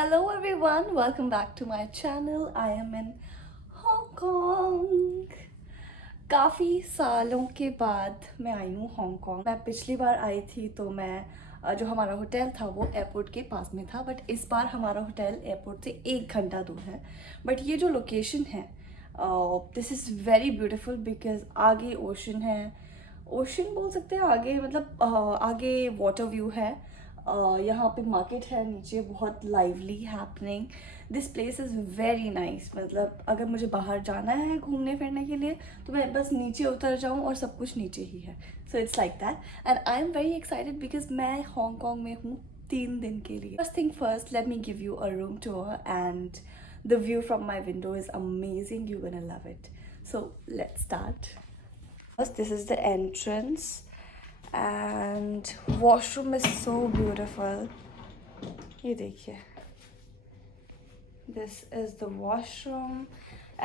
Hello everyone, welcome back to my channel. I am in Hong Kong. काफ़ी सालों के बाद मैं आई हूँ हांगकांग। मैं पिछली बार आई थी तो मैं जो हमारा होटल था वो एयरपोर्ट के पास में था, बट इस बार हमारा होटल एयरपोर्ट से 1 घंटा दूर है। बट ये जो लोकेशन है, this is very beautiful because आगे ओशन है। ओशन बोल सकते हैं आगे, मतलब आगे वाटर व्यू है। यहाँ पे मार्केट है, नीचे बहुत lively happening. This place is very nice. मतलब अगर मुझे बाहर जाना है घूमने फिरने के लिए तो मैं बस नीचे उतर जाऊँ और सब कुछ नीचे ही है। So it's like that and I am very excited because मैं हांगकांग में हूँ 3 दिन के लिए। First thing first, let me give you a room tour and the view from my window is amazing. You're gonna love it. So let's start. First, this is the entrance and washroom is so beautiful. ये देखिए, this is the washroom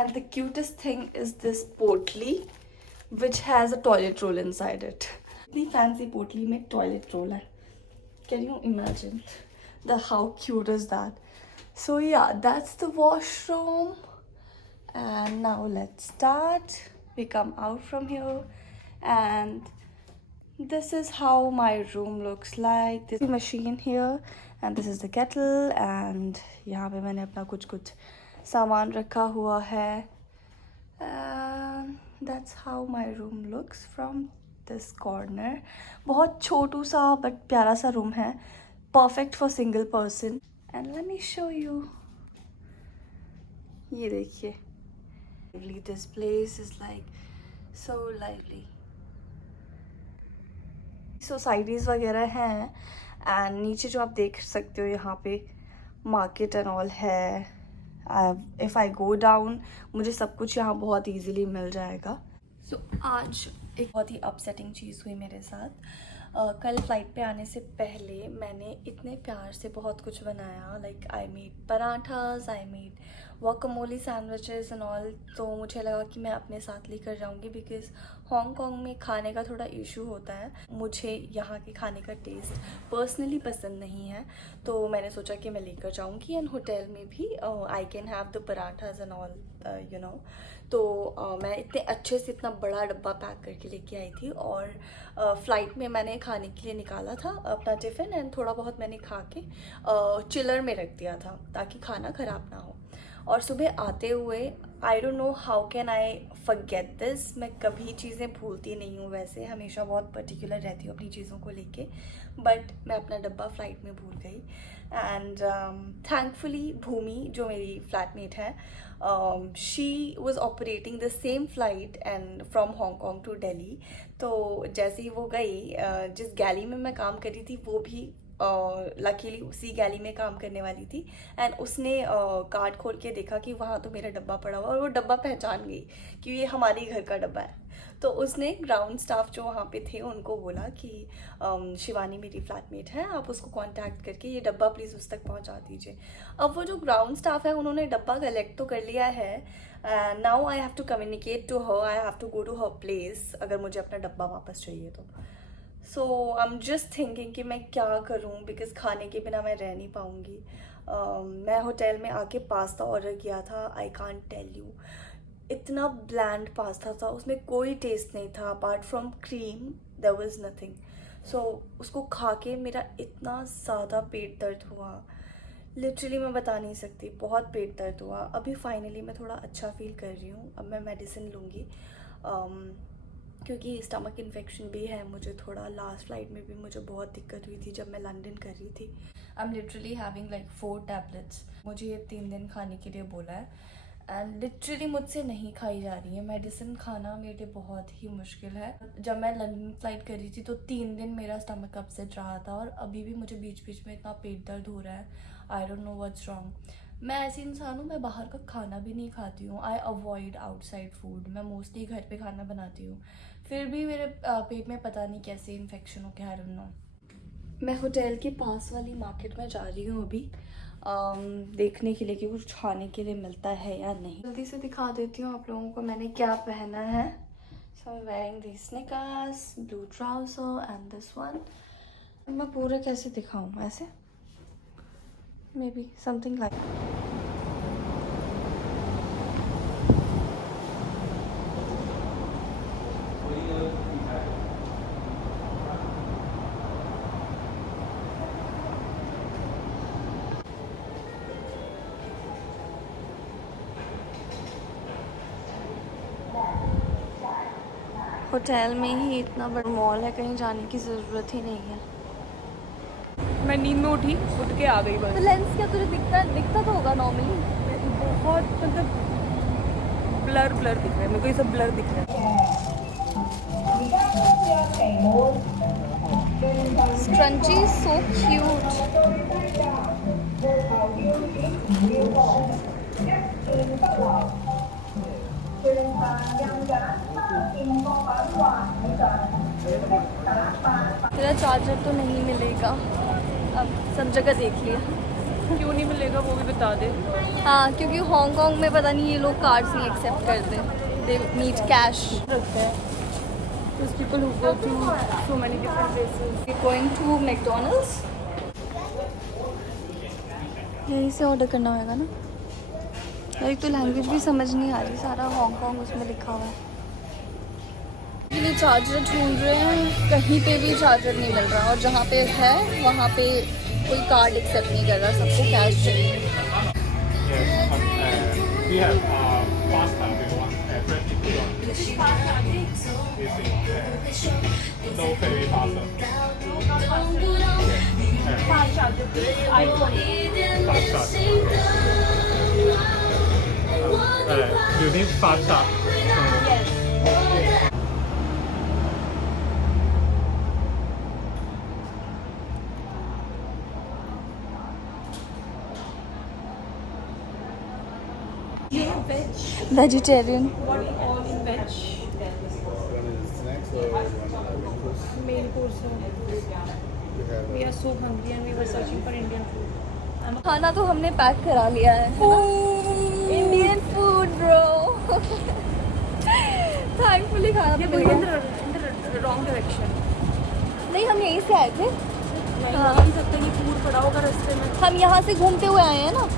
and the cutest thing is this potli which has a toilet roll inside it. इतनी fancy potli में toilet roll है. Can you imagine how cute is that? So yeah, that's the washroom. And now let's start. We come out from here and this is how my room looks like. This is the machine here and this is the kettle and यहाँ पे मैंने अपना कुछ सामान रखा हुआ है. And that's how my room looks from this corner. बहुत छोटू सा but प्यारा सा room है, perfect for single person. And let me show you. ये देखिए, this place is like so lively. Societies वगैरह हैं एंड नीचे जो आप देख सकते हो यहाँ पे मार्केट एंड ऑल है. इफ़ आई गो डाउन मुझे सब कुछ यहाँ बहुत इजीली मिल जाएगा. सो आज एक बहुत ही अपसेटिंग चीज़ हुई मेरे साथ. कल फ्लाइट पे आने से पहले मैंने इतने प्यार से बहुत कुछ बनाया. Like I made parathas, I made guacamole sandwiches and all. तो मुझे लगा कि मैं अपने साथ लेकर जाऊंगी बिकॉज हांगकांग में खाने का थोड़ा इशू होता है. मुझे यहाँ के खाने का टेस्ट पर्सनली पसंद नहीं है, तो मैंने सोचा कि मैं लेकर जाऊंगी एंड होटल में भी I can have the parathas and all you know. तो मैं इतने अच्छे से इतना बड़ा डब्बा पैक करके लेके आई थी और फ़्लाइट में मैंने खाने के लिए निकाला था अपना टिफ़िन एंड थोड़ा बहुत मैंने खा के चिलर में रख दिया था ताकि खाना ख़राब ना हो. और सुबह आते हुए आई don't know how can I forget this. मैं कभी चीज़ें भूलती नहीं हूँ, वैसे हमेशा बहुत पर्टिकुलर रहती हूँ अपनी चीज़ों को लेके, बट मैं अपना डब्बा फ़्लाइट में भूल गई. एंड थैंकफुली भूमि जो मेरी फ्लैटमेट है, she was operating the same flight and from Hong Kong to Delhi. तो जैसे ही वो गई, जिस गैली में मैं काम कर रही थी वो भी लकीली उसी गैली में काम करने वाली थी एंड उसने कार्ड खोल के देखा कि वहाँ तो मेरा डब्बा पड़ा हुआ और वो डब्बा पहचान गई कि ये हमारे घर का डब्बा है. तो उसने ग्राउंड स्टाफ जो वहाँ पे थे उनको बोला कि शिवानी मेरी फ्लैटमेट है, आप उसको कांटेक्ट करके ये डब्बा प्लीज़ उस तक पहुँचा दीजिए. अब वो जो ग्राउंड स्टाफ है उन्होंने डब्बा कलेक्ट तो कर लिया है. Now I have to communicate to her, I have to go to her place अगर मुझे अपना डब्बा वापस चाहिए तो. So I am just thinking कि मैं क्या करूँ बिकॉज खाने के बिना मैं रह नहीं पाऊँगी. मैं होटल में आके पास्ता ऑर्डर किया था. आई कांट टेल यू, इतना ब्लैंड पास्ता था, उसमें कोई टेस्ट नहीं था apart from cream, there was nothing. So उसको खा के मेरा इतना ज़्यादा पेट दर्द हुआ, लिटरली मैं बता नहीं सकती. बहुत पेट दर्द हुआ. अभी फाइनली मैं थोड़ा अच्छा फील कर रही हूँ. अब मैं मेडिसिन लूँगी क्योंकि स्टमक इन्फेक्शन भी है मुझे थोड़ा. लास्ट फ्लाइट में भी मुझे बहुत दिक्कत हुई थी जब मैं लंदन कर रही थी. I am literally having like 4 tablets. मुझे ये 3 दिन खाने के लिए बोला है एंड लिटरली मुझसे नहीं खाई जा रही है. मेडिसिन खाना मेरे लिए बहुत ही मुश्किल है. जब मैं लंदन फ्लाइट कर रही थी तो 3 दिन मेरा स्टमक अपसेट रहा था और अभी भी मुझे बीच बीच में इतना पेट दर्द हो रहा है. आई डोंट नो व्हाट्स रॉन्ग. मैं ऐसी इंसान हूँ, मैं बाहर का खाना भी नहीं खाती हूँ. I avoid outside food. मैं मोस्टली घर पे खाना बनाती हूँ, फिर भी मेरे पेट में पता नहीं कैसे इन्फेक्शन हो गया. आई डोंट नो. मैं होटल के पास वाली मार्केट में जा रही हूँ अभी देखने के लिए कि कुछ खाने के लिए मिलता है या नहीं. जल्दी से दिखा देती हूँ आप लोगों को मैंने क्या पहना है. So I am wearing this sneakers, blue trouser and this one. मैं पूरा कैसे दिखाऊँ ऐसे. Maybe something like. Hotel में ही इतना बड़ा मॉल है, कहीं जाने की ज़रूरत ही नहीं है। मैं नींद में उठी, उठ के आ गई बस। तो लेंस क्या तुझे दिखता तो होगा नॉर्मली? बहुत मतलब ब्लर ब्लर दिख रहा है मेरे को, ये सब ब्लर दिख रहा है। Scrunchie is so cute. तेरा चार्जर तो नहीं मिलेगा, अब सब जगह देख लिया। क्यों नहीं मिलेगा वो भी बता दे। हाँ, क्योंकि हांगकांग में पता नहीं ये लोग कार्ड्स नहीं एक्सेप्ट करते, दे नीड कैश रखते हैं। Those people who go to so many different places. We're going to McDonald's. यहीं से ऑर्डर करना होगा ना। एक तो लैंग्वेज भी समझ नहीं आ रही, सारा हांगकांग उसमें लिखा हुआ है। ये चार्जर ढूंढ रहे हैं, कहीं पे भी चार्जर नहीं मिल रहा, और जहाँ पे है वहाँ पे कोई कार्ड एक्सेप्ट नहीं कर रहा, सबको कैश चाहिए। We have pasta. We want fresh food. No ferry pasta. You need pasta. Vegetarian. What all in veg? Main course. We are so hungry and we were searching for Indian food. खाना तो हमने pack करा लिया है। Indian food bro. Thankfully खाना तो मिल गया। In the wrong direction. नहीं, हम यहीं से आए थे। नहीं हाँ। हो सकता कि फूड पड़ा होगा रास्ते में। हम यहाँ से घूमते हुए आए हैं ना,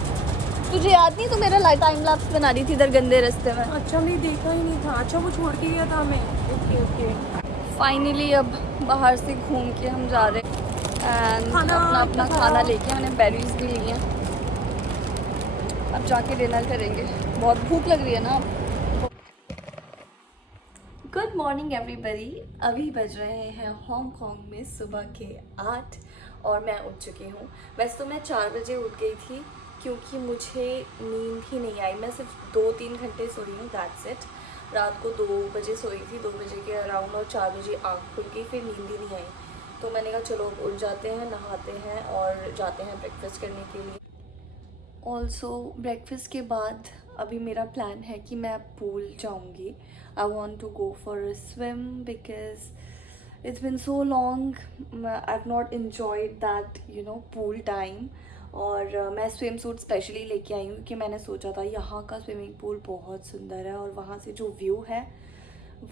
तुझे याद नहीं? तो मेरा टाइम लैप्स बना रही थी इधर गंदे रास्ते में। अच्छा, मैं देखा ही नहीं था। अच्छा, वो छोड़ के गया था हमें। Okay okay. फाइनली अब बाहर से घूम के हम जा रहे हैं एंड खाना अपना खाना लेके हमने बेरीज भी ली हैं। अब जाके डिनर करेंगे, बहुत भूख लग रही है ना। Good morning everybody. अभी बज रहे हैं हांगकांग में सुबह के 8 और मैं उठ चुकी हूँ। वैसे तो मैं 4 बजे उठ गई थी क्योंकि मुझे नींद ही नहीं आई। मैं सिर्फ 2-3 घंटे सोई हूँ, दैट्स इट। रात को 2 बजे सोई थी, 2 बजे के अराउंड, और 4 बजे आँख खुल गई, फिर नींद ही नहीं आई। तो मैंने कहा चलो उठ जाते हैं, नहाते हैं और जाते हैं ब्रेकफास्ट करने के लिए। ऑल्सो ब्रेकफास्ट के बाद अभी मेरा प्लान है कि मैं पूल जाऊंगी। I want to go for a swim because it's been so long, I have not enjoyed that pool time. और मैं स्विम सूट स्पेशली लेके आई हूँ क्योंकि मैंने सोचा था यहाँ का स्विमिंग पूल बहुत सुंदर है और वहाँ से जो व्यू है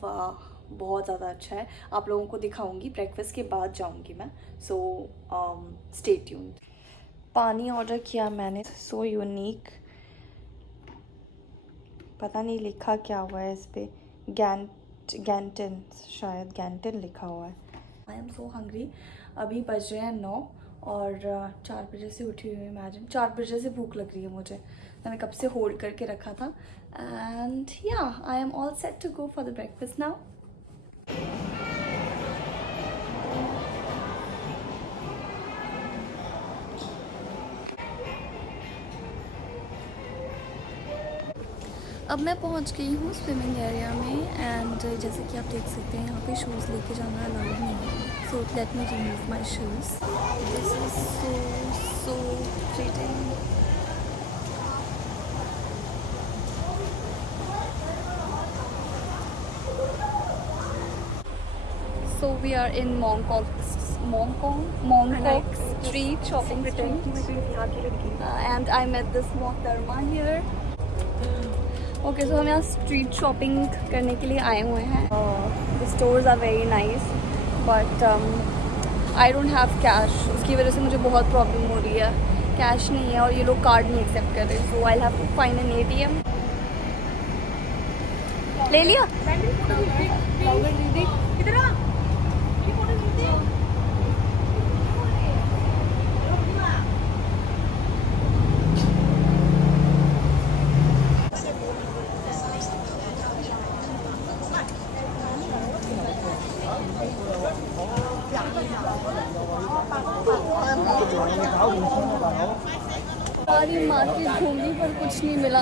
वाह, बहुत ज़्यादा अच्छा है। आप लोगों को दिखाऊंगी, ब्रेकफास्ट के बाद जाऊंगी मैं। So stay tuned. पानी ऑर्डर किया मैंने, सो यूनिक, पता नहीं लिखा क्या हुआ है इस पे, गैंटन, शायद गैंटन लिखा हुआ है। I am so hungry. अभी बज रहे हैं 9 और 4 बजे से उठी हुई हूँ। इमेजिन 4 बजे से भूख लग रही है मुझे, मैंने कब से होल्ड करके रखा था। एंड या I am all set to go for the breakfast now. अब मैं पहुंच गई हूँ स्विमिंग एरिया में एंड जैसे कि आप देख सकते हैं यहाँ पे शूज़ लेके जाना अलाउड नहीं है। So let me remove my shoes. This is so pretty. So we are in Mongkok street, shopping street, and I met this Mokhtarma here. Okay, so हम यहाँ स्ट्रीट शॉपिंग करने के लिए आए हुए हैं। The stores are very nice but I don't have cash, उसकी वजह से मुझे बहुत प्रॉब्लम हो रही है कैश नहीं है और ये लोग कार्ड नहीं एक्सेप्ट कर रहे, so I have to find an ATM। ले लिया। सारी मार्केट घूमी पर कुछ नहीं मिला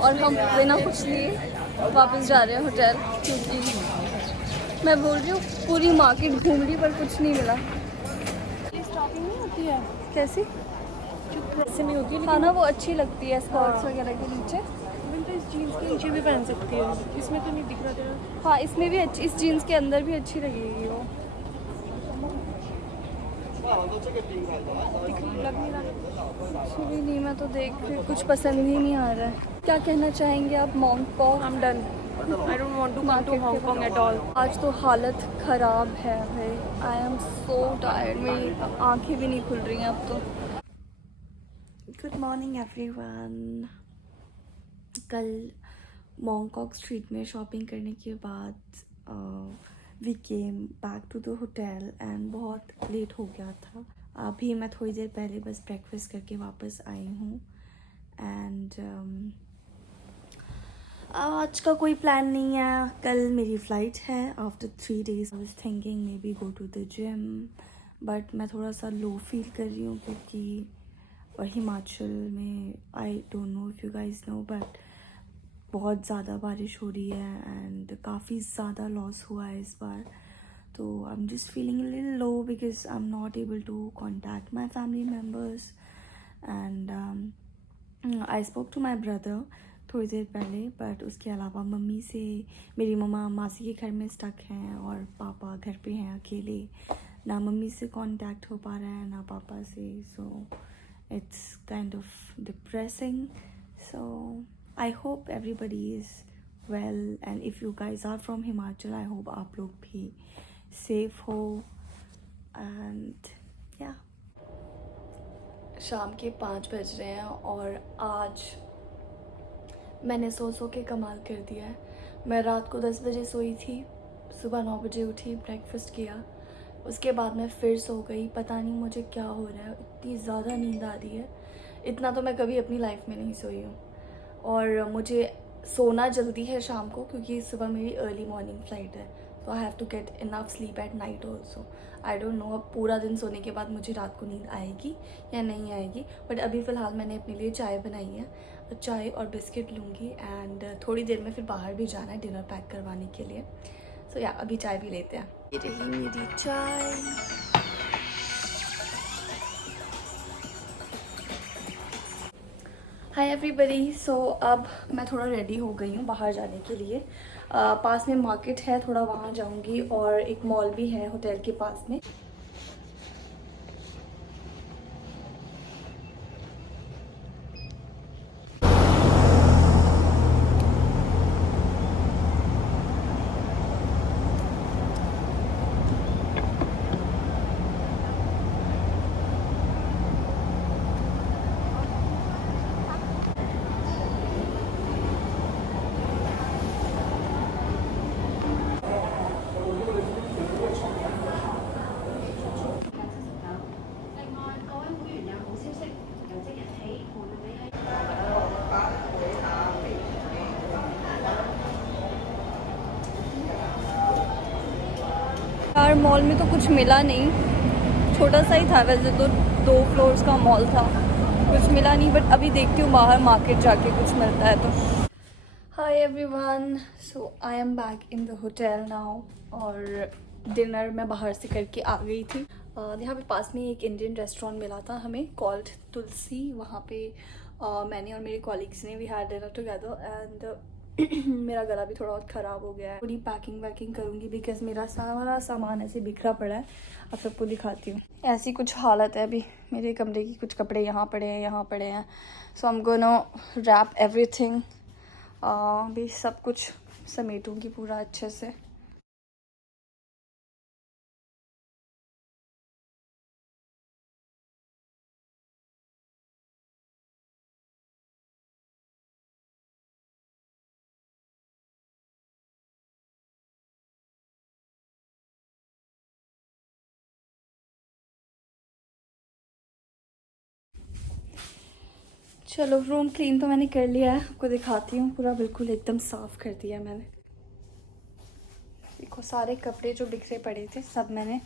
और हम बिना कुछ लिए वापस जा रहे हैं होटल, क्योंकि मैं बोल रही हूँ पूरी मार्केट घूम ली पर कुछ नहीं मिला। स्टॉकिंग नहीं होती है, कैसी? ऐसे में होती है हाँ ना, वो अच्छी लगती है स्कर्ट्स वगैरह के नीचे। लेकिन तो इस जीन्स के नीचे भी पहन सकती है, इसमें तो नहीं दिख रहा तेरा। हाँ, इसमें भी अच्छी, इस जीन्स के अंदर भी अच्छी लगेगी वो। लग नहीं रहा। कुछ भी नहीं, मैं तो देख फिर कुछ पसंद ही नहीं आ रहा है। क्या कहना चाहेंगे आप Mong Kok? I am done, I don't want to come to Hong Kong at all. आज तो हालत ख़राब है भाई, आई एम सो टायर्ड, मेरी आंखें भी नहीं खुल रही हैं अब तो। Good morning everyone. कल मॉन्कॉक स्ट्रीट में शॉपिंग करने के बाद we came back to the hotel and बहुत लेट हो गया था। अभी मैं थोड़ी देर पहले बस ब्रेकफास्ट करके वापस आई हूँ एंड आज का कोई प्लान नहीं है। कल मेरी फ़्लाइट है after 3 days। I was thinking maybe go to the gym, but मैं थोड़ा सा लो फील कर रही हूँ क्योंकि और हिमाचल में I don't know if you guys know but बहुत ज़्यादा बारिश हो रही है एंड काफ़ी ज़्यादा लॉस हुआ है इस बार। तो I am just feeling a little low because I am not able to contact my family members and I spoke to my brother थोड़ी देर पहले, बट उसके अलावा मम्मी से, मेरी मम्मा मासी के घर में स्टक हैं और पापा घर पे हैं अकेले। ना मम्मी से कांटेक्ट हो पा रहा है ना पापा से, so it's kind of depressing. So I hope everybody is well and if you guys are from Himachal I hope आप लोग भी सेफ हो एंड या। शाम के 5 बज रहे हैं और आज मैंने सो के कमाल कर दिया है। मैं रात को 10 बजे सोई थी, सुबह 9 बजे उठी, ब्रेकफास्ट किया, उसके बाद मैं फिर सो गई। पता नहीं मुझे क्या हो रहा है, इतनी ज़्यादा नींद आ रही है। इतना तो मैं कभी अपनी लाइफ में नहीं सोई हूँ और मुझे सोना जल्दी है शाम को क्योंकि सुबह मेरी अर्ली मॉर्निंग फ़्लाइट है, तो I have to get enough sleep at night also. I don't know अब पूरा दिन सोने के बाद मुझे रात को नींद आएगी या नहीं आएगी, बट अभी फ़िलहाल मैंने अपने लिए चाय बनाई है, चाय और बिस्किट लूँगी एंड थोड़ी देर में फिर बाहर भी जाना है डिनर पैक करवाने के लिए। सो या अभी चाय भी लेते हैं। ये रही मेरी चाय। हाय एवरीबडी। सो अब मैं थोड़ा रेडी हो गई हूँ बाहर जाने के लिए। पास में मार्केट है, थोड़ा वहाँ जाऊँगी और एक मॉल भी है होटल के पास में। यार मॉल में तो कुछ मिला नहीं, छोटा सा ही था वैसे तो, 2 फ्लोर्स का मॉल था, कुछ मिला नहीं, बट अभी देखती हूँ बाहर मार्केट जाके कुछ मिलता है तो। Hi everyone, so I am back in the hotel now और डिनर मैं बाहर से करके आ गई थी। यहाँ पे पास में एक इंडियन रेस्टोरेंट मिला था हमें कॉल्ड तुलसी। वहाँ पे मैंने और मेरे कॉलीग्स ने we had dinner together and मेरा गला भी थोड़ा बहुत ख़राब हो गया है। थोड़ी पैकिंग वैकिंग करूँगी बिकॉज मेरा सारा सामान ऐसे बिखरा पड़ा है। अब सबको दिखाती हूँ। ऐसी कुछ हालत है अभी मेरे कमरे की, कुछ कपड़े यहाँ पड़े हैं, यहाँ पड़े हैं। So I am gonna wrap everything. भी सब कुछ समेटूँगी पूरा अच्छे से। चलो रूम क्लीन तो मैंने कर लिया है, आपको दिखाती हूँ। पूरा बिल्कुल एकदम साफ़ कर दिया मैंने। देखो सारे कपड़े जो बिखरे पड़े थे सब मैंने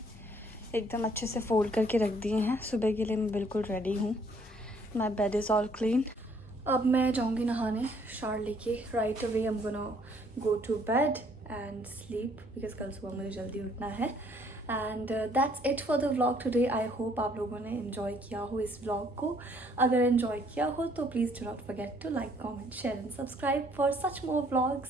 एकदम अच्छे से फोल्ड करके रख दिए हैं। सुबह के लिए मैं बिल्कुल रेडी हूँ। My bed is all clean. अब मैं जाऊँगी नहाने, शावर लेके right away I am gonna go to bed and sleep because कल सुबह मुझे जल्दी उठना है। And that's it for the vlog today. I hope आप लोगों ने इन्जॉय किया हो इस व्लॉग को। अगर इन्जॉय किया हो तो please do not forget to like, comment, share and subscribe for such more vlogs.